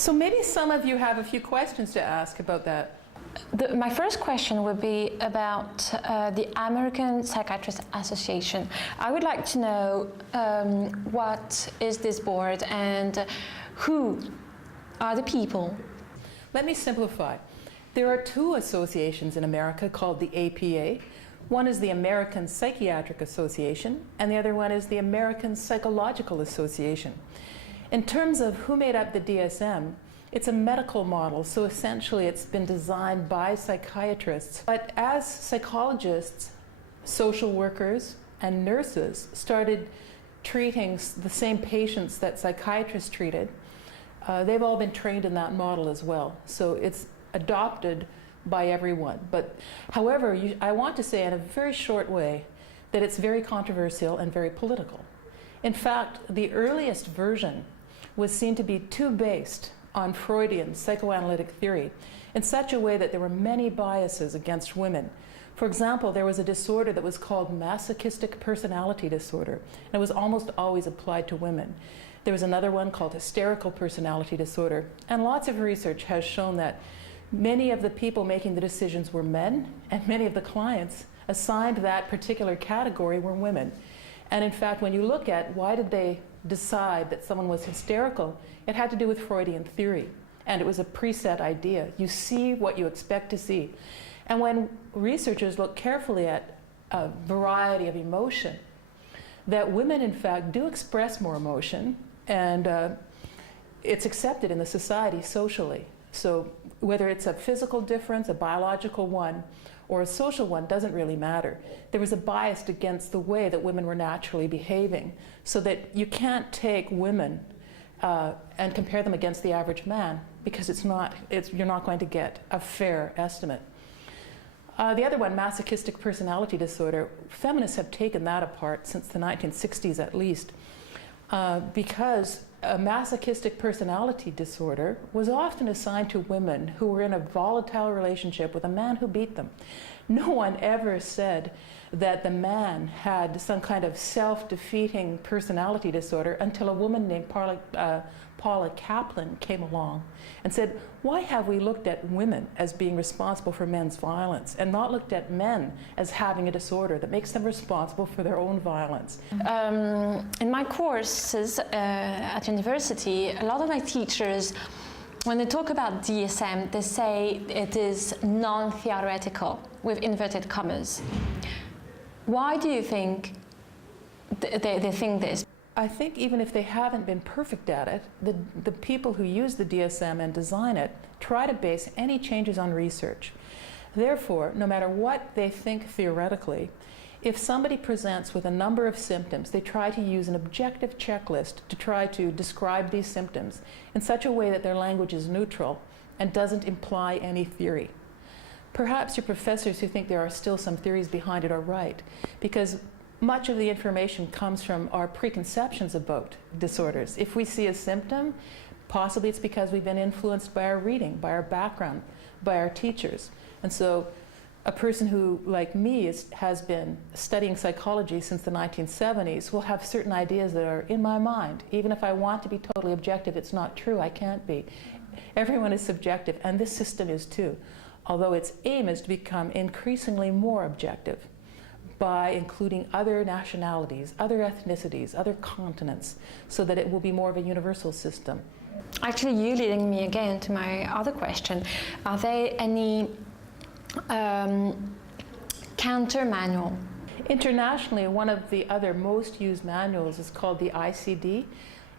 So maybe some of you have a few questions to ask about that. My first question would be about the American Psychiatrists Association. I would like to know what is this board and who are the people? Let me simplify. There are two associations in America called the APA. One is the American Psychiatric Association, and the other one is the American Psychological Association. In terms of who made up the DSM, it's a medical model, so essentially it's been designed by psychiatrists. But as psychologists, social workers, and nurses started treating the same patients that psychiatrists treated, they've all been trained in that model as well. So it's adopted by everyone. But however, I want to say in a very short way that it's very controversial and very political. In fact, the earliest version was seen to be too based on Freudian psychoanalytic theory in such a way that there were many biases against women. For example, there was a disorder that was called masochistic personality disorder, and it was almost always applied to women. There was another one called hysterical personality disorder, and lots of research has shown that many of the people making the decisions were men, and many of the clients assigned that particular category were women. And in fact, when you look at why did they decide that someone was hysterical, it had to do with Freudian theory, and it was a preset idea. You see what you expect to see. And when researchers look carefully at a variety of emotion, that women in fact do express more emotion, and it's accepted in the society socially. So whether it's a physical difference, a biological one, or a social one, doesn't really matter. There was a bias against the way that women were naturally behaving, so that you can't take women and compare them against the average man, because you're not going to get a fair estimate. The other one, masochistic personality disorder, feminists have taken that apart since the 1960s at least, because a masochistic personality disorder was often assigned to women who were in a volatile relationship with a man who beat them. No one ever said that the man had some kind of self-defeating personality disorder until a woman named Paula Kaplan came along and said, why have we looked at women as being responsible for men's violence and not looked at men as having a disorder that makes them responsible for their own violence? In my courses at university, a lot of my teachers, when they talk about DSM, they say it is non-theoretical, with inverted commas. Why do you think they think this? I think even if they haven't been perfect at it, the people who use the DSM and design it try to base any changes on research. Therefore, no matter what they think theoretically, if somebody presents with a number of symptoms, they try to use an objective checklist to try to describe these symptoms in such a way that their language is neutral and doesn't imply any theory. Perhaps your professors who think there are still some theories behind it are right, because much of the information comes from our preconceptions about disorders. If we see a symptom, possibly it's because we've been influenced by our reading, by our background, by our teachers. And so a person who, like me, has been studying psychology since the 1970s will have certain ideas that are in my mind. Even if I want to be totally objective, it's not true, I can't be. Everyone is subjective, and this system is too, although its aim is to become increasingly more objective by including other nationalities, other ethnicities, other continents, so that it will be more of a universal system. Actually, you leading me again to my other question. Are there any counter manual? Internationally, one of the other most used manuals is called the ICD,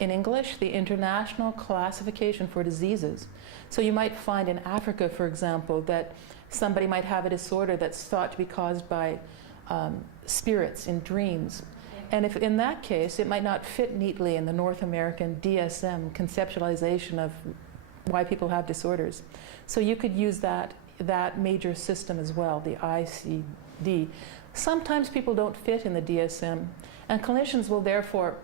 in English, the International Classification for Diseases. So you might find in Africa, for example, that somebody might have a disorder that's thought to be caused by spirits in dreams. And if in that case, it might not fit neatly in the North American DSM conceptualization of why people have disorders. So you could use that major system as well, the ICD. Sometimes people don't fit in the DSM, and clinicians will therefore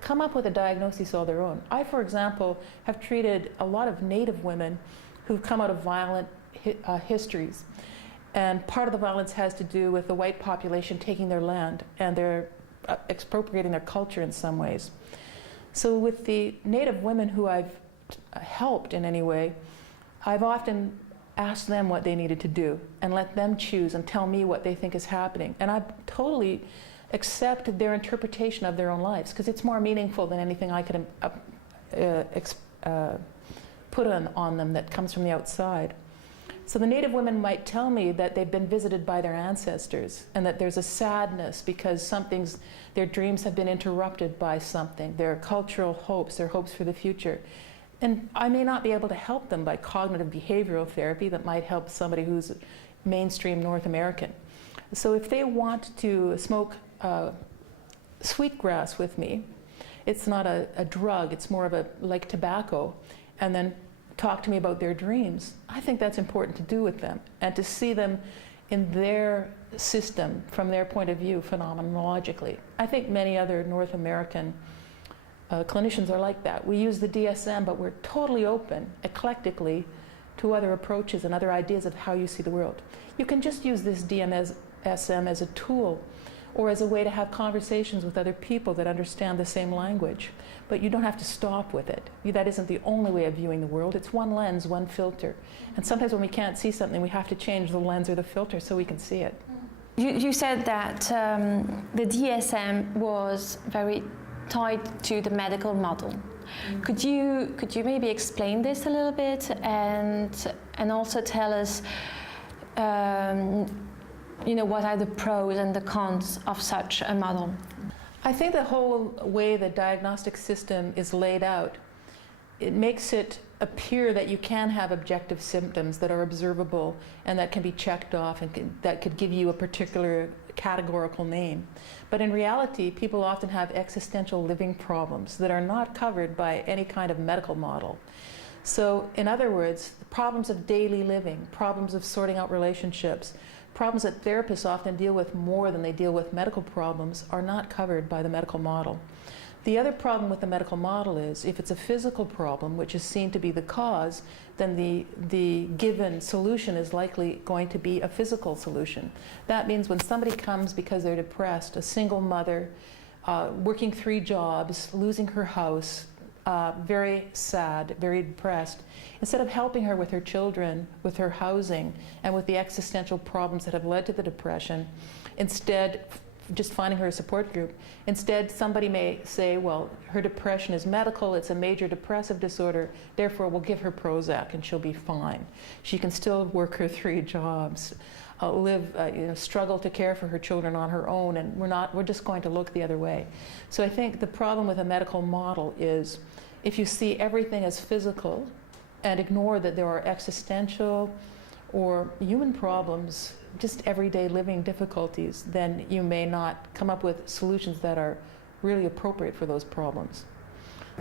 come up with a diagnosis all their own. I, for example, have treated a lot of Native women who've come out of violent histories. And part of the violence has to do with the white population taking their land, and they're expropriating their culture in some ways. So with the Native women who I've helped in any way, I've often asked them what they needed to do and let them choose and tell me what they think is happening. And I've totally accepted their interpretation of their own lives, because it's more meaningful than anything I could put on them that comes from the outside. So the Native women might tell me that they've been visited by their ancestors and that there's a sadness because their dreams have been interrupted by something, their cultural hopes, their hopes for the future. And I may not be able to help them by cognitive behavioral therapy that might help somebody who's mainstream North American. So if they want to smoke sweetgrass with me, it's not a drug, it's more of like tobacco, and then talk to me about their dreams. I think that's important to do with them and to see them in their system from their point of view phenomenologically. I think many other North American clinicians are like that. We use the DSM, but we're totally open, eclectically, to other approaches and other ideas of how you see the world. You can just use this DSM as a tool or as a way to have conversations with other people that understand the same language. But you don't have to stop with it. That isn't the only way of viewing the world. It's one lens, one filter. And sometimes when we can't see something, we have to change the lens or the filter so we can see it. You said that the DSM was very tied to the medical model. Could you maybe explain this a little bit and also tell us what are the pros and the cons of such a model? I think the whole way the diagnostic system is laid out, it makes it appear that you can have objective symptoms that are observable and that can be checked off and that could give you a particular categorical name. But in reality, people often have existential living problems that are not covered by any kind of medical model. So in other words, problems of daily living, problems of sorting out relationships, problems that therapists often deal with more than they deal with medical problems are not covered by the medical model. The other problem with the medical model is if it's a physical problem, which is seen to be the cause, then the given solution is likely going to be a physical solution. That means when somebody comes because they're depressed, a single mother, working 3 jobs, losing her house, very sad, very depressed, instead of helping her with her children, with her housing, and with the existential problems that have led to the depression, instead just finding her a support group, instead somebody may say, well, her depression is medical, it's a major depressive disorder, therefore we'll give her Prozac and she'll be fine. She can still work her 3 jobs, struggle to care for her children on her own, and we're just going to look the other way. So I think the problem with a medical model is if you see everything as physical and ignore that there are existential or human problems, just everyday living difficulties, then you may not come up with solutions that are really appropriate for those problems.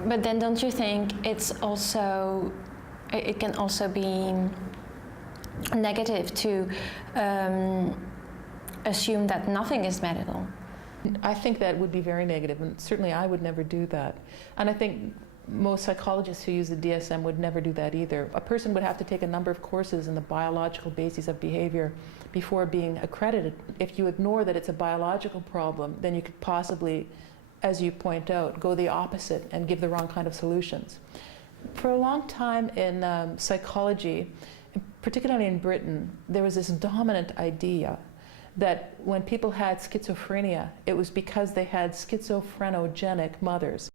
But then don't you think it can also be negative to assume that nothing is medical? I think that would be very negative, and certainly I would never do that. And I think most psychologists who use the DSM would never do that either. A person would have to take a number of courses in the biological bases of behavior before being accredited. If you ignore that it's a biological problem, then you could possibly, as you point out, go the opposite and give the wrong kind of solutions. For a long time in psychology, particularly in Britain, there was this dominant idea that when people had schizophrenia, it was because they had schizophrenogenic mothers.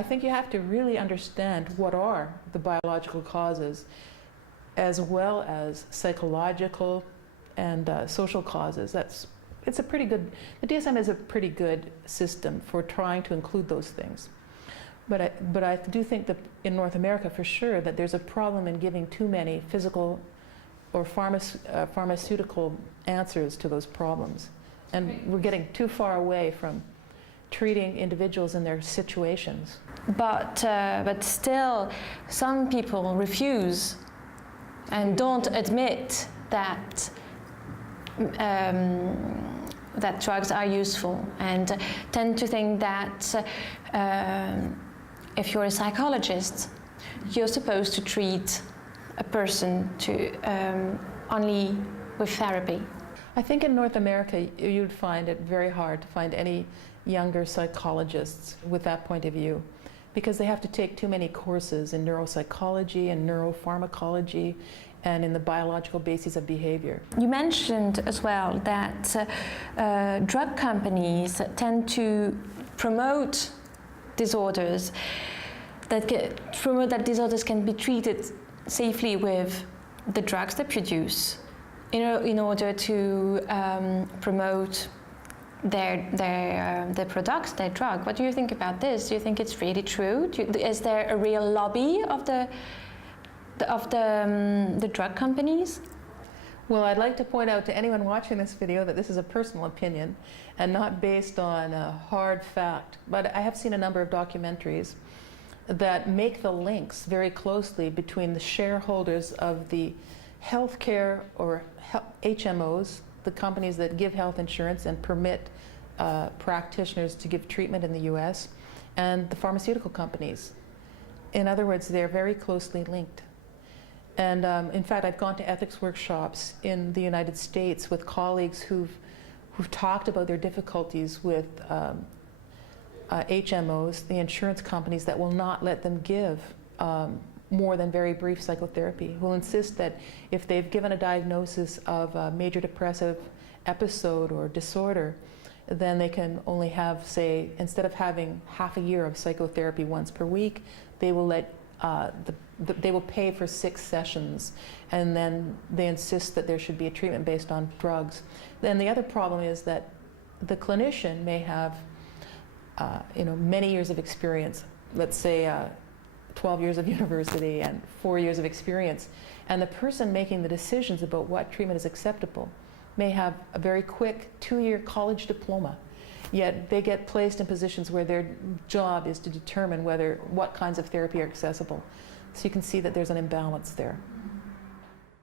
I think you have to really understand what are the biological causes as well as psychological and social causes. The DSM is a pretty good system for trying to include those things. But I do think that in North America, for sure, that there's a problem in giving too many physical or pharmaceutical answers to those problems. And we're getting too far away from treating individuals in their situations. But still, some people refuse and don't admit that that drugs are useful, and tend to think that if you're a psychologist, you're supposed to treat a person only with therapy. I think in North America, you'd find it very hard to find any younger psychologists with that point of view, because they have to take too many courses in neuropsychology and neuropharmacology and in the biological bases of behavior. You mentioned as well that drug companies tend to promote disorders that disorders can be treated safely with the drugs they produce in order to promote their products, their drug. What do you think about this? Do you think it's really true? Is there a real lobby of the drug companies? Well, I'd like to point out to anyone watching this video that this is a personal opinion and not based on a hard fact. But I have seen a number of documentaries that make the links very closely between the shareholders of the healthcare or HMOs, the companies that give health insurance and permit practitioners to give treatment in the US, and the pharmaceutical companies. In other words, they're very closely linked. And in fact, I've gone to ethics workshops in the United States with colleagues who've talked about their difficulties with HMOs, the insurance companies that will not let them give more than very brief psychotherapy, will insist that if they've given a diagnosis of a major depressive episode or disorder, then they can only have, say, instead of having half a year of psychotherapy once per week, they will let they will pay for 6 sessions, and then they insist that there should be a treatment based on drugs. Then the other problem is that the clinician may have many years of experience, let's say 12 years of university and 4 years of experience, and the person making the decisions about what treatment is acceptable may have a very quick 2-year college diploma, yet they get placed in positions where their job is to determine what kinds of therapy are accessible. So you can see that there's an imbalance there.